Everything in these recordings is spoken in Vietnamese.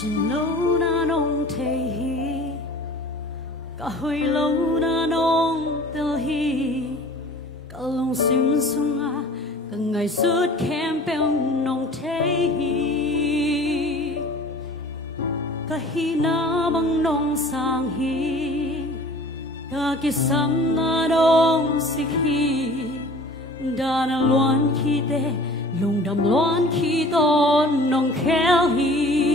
chỉ lâu na nông thề hi cả hồi lâu na nông tel hi cả lòng sim sung à cả ngày suốt khem bèo nông thề hi cả hi na băng nông sang hi cả cái sam na nông xích hi đa na loan khi te lung đam loan khi ton nông khéo hi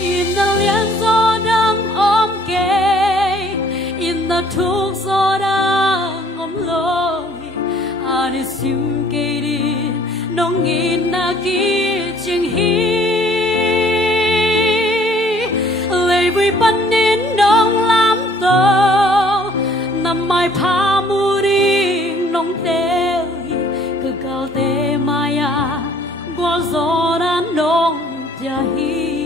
in the liên gió đang ôm kề in the thuốc gió đang ôm lối anh sim kề đi nông in na kia chừng hi lời vui ban đến đông làm tơ nằm mai pha mu đi nông tê cứ cao tê maya qua gió đang nông cha hi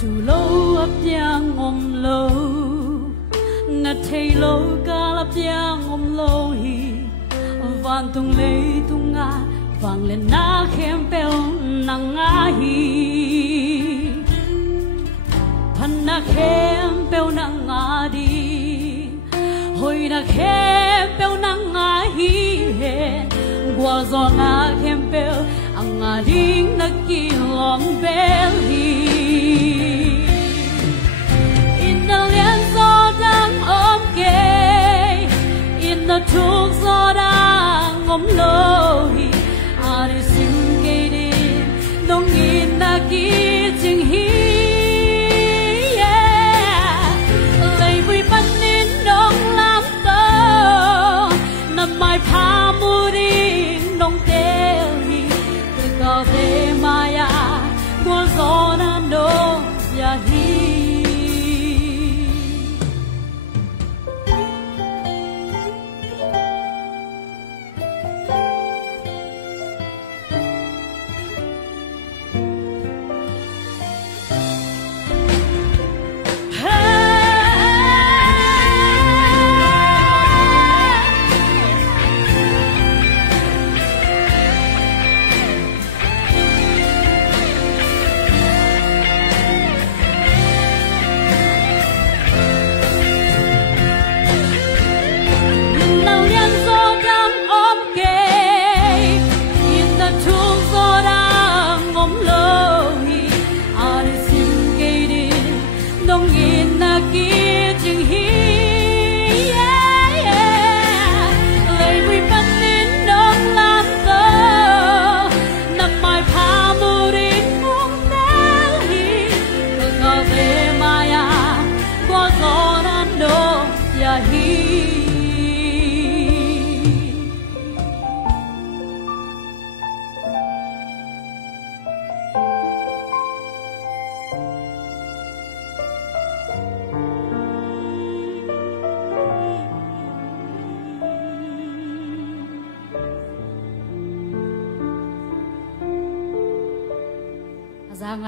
chu lâu ấp giang ôm lâu ngặt thấy lâu cả ấp giang ôm lâu hi vang tung lấy tung ngã vang lên na khem bèo nang ngã hi pan na khem bèo nang ngã đi hồi na khem bèo nang ngã hi qua gió ngã khem bèo ang ngã đi na ki long bèo hi thuốc gió đang ôm lối anh sim kề đi nông in na kia chừng hi lời vui ban đến đông làm tơ nằm mai pha mu đi nông tê hi từ cao tê maya qua gió nan đông ya hi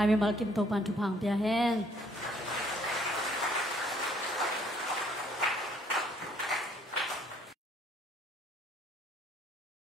Ngài mới mal kim tô pan thu phang tia hen